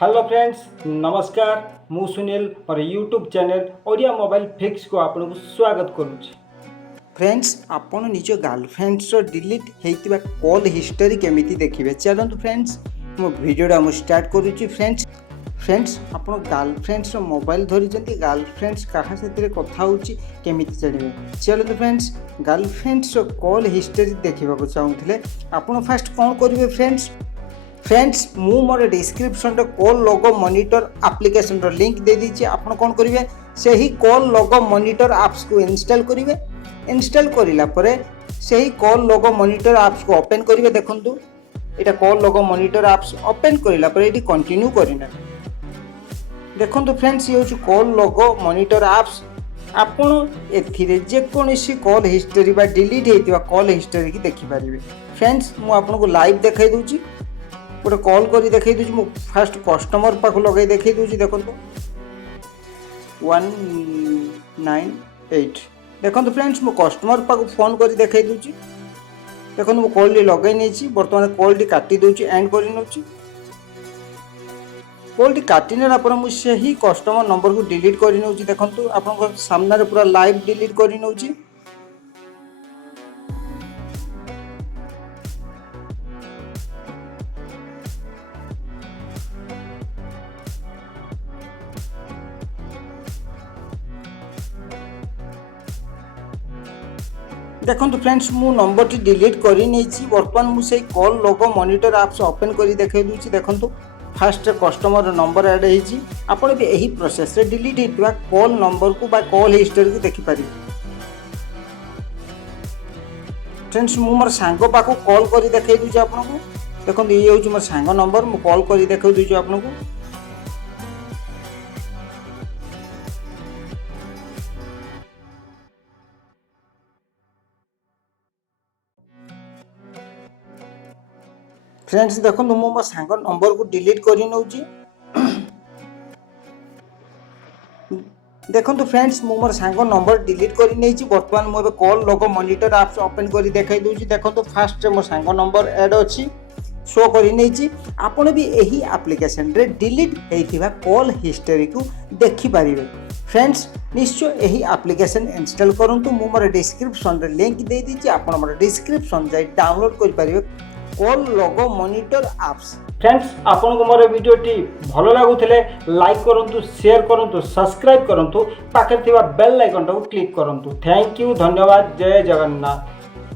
Hello friends, नमस्कार। मु सुनील और YouTube channel Odia mobile fix को आपको स्वागत करुच्ची। फ्रेंड्स आपण निज गर्लफ्रेंड्स डिलीट होता कॉल हिस्टरी केमिति देखिए चलते फ्रेंड्स मो वीडियोटा मुझे स्टार्ट करुच्ची। फ्रेंड्स आप गर्लफ्रेंड्स मोबाइल धरी गर्लफ्रेंड्स क्या से कथा केमिति जानिए चलते फ्रेंड्स गर्लफ्रेंड्स कॉल हिस्टरी देखा चाहूँगे आप फास्ट कौन करेंगे फ्रेंड्स मु मोर डिस्क्रिप्शन कॉल लोगो मॉनिटर एप्लिकेशन लिंक दे दीजिए। आप कौन करेंगे से ही कॉल लोगो मॉनिटर ऐप्स को इंस्टॉल करेंगे। इंस्टॉल करिला परे से ही कॉल लोगो मॉनिटर ऐप्स को ओपन करेंगे। देखंतु एटा कॉल लोगो मॉनिटर ऐप्स ओपन करिला परे एटी कंटिन्यू करिना। देखंतु फ्रेंड्स ये होची कॉल लोगो मॉनिटर ऐप्स। आपण एथिरे जे कोनसी कॉल हिस्टरी बा डिलीट हेतिबा कॉल हिस्टरी की देखि पारिबे। फ्रेंड्स मु आपनको लाइव देखाई दूची, गोटे कॉल करी देखाई दूची। मु फास्ट कस्टमर पाख लगे देखाई दूची। देखंतु 198 देखो फ्रेंड्स मो कस्टमर पाक फोन करी देखाई दूची। देखो मो कॉल टी लगे नहीं बर्तमान कॉल टी काटी दूची एंड करी नउची। कॉल टी काटी नेला पर मु सही कस्टमर नंबर को डिलीट करी नउची। देखंतु आपन सामने रे पूरा लाइव डिलीट करी नउची। देखो फ्रेंड्स मु नंबर टी डिलीट करी नहीं बर्तमान मुझे कॉल लोगो मॉनिटर ऐप्स ओपन करी देखाई दूची। देखो फास्ट कस्टमर नंबर ऐड होती। आपड़ भी यही प्रोसेस रे डिलीट होता कॉल नंबर को बा कॉल हिस्टरी को देखिपारे। फ्रेंड्स मु मोर सांग पाखु कॉल करी देखाई दूची आपको। देखो ये हूँ मोर सांग नंबर मु कॉल करी देखाई दूची आपको। फ्रेंड्स देखो मु मो सांग नंबर को डिलीट करी नउची। देखो फ्रेंड्स मु मोर सांग नंबर डिलीट करी नहीं बर्तमान मु कॉल लोगो मॉनिटर ऐप्स ओपन करी देखाई दूची। देखो फास्ट मो सांग नंबर ऐड अच्छी शो करी नहीं। आपण भी यही एप्लिकेशन रे डिलीट होइथिबा कॉल हिस्टरी को देखि पारिबे। फ्रेंड्स निश्चय यही एप्लिकेशन इंस्टॉल करंतु। मु मोर डिस्क्रिप्शन रे लिंक दे दीची। आपण मोर डिस्क्रिप्शन जाई डाउनलोड करि पारिबे कॉल लोगो मॉनिटर ऐप्स। फ्रेंड्स आपन को मोर वीडियो टी भलो लागुथिले लाइक करंतु, शेयर करंतु, सब्सक्राइब करंतु, पाखे थिबा बेल आइकन को क्लिक करंतु। थैंक यू, धन्यवाद, जय जगन्नाथ।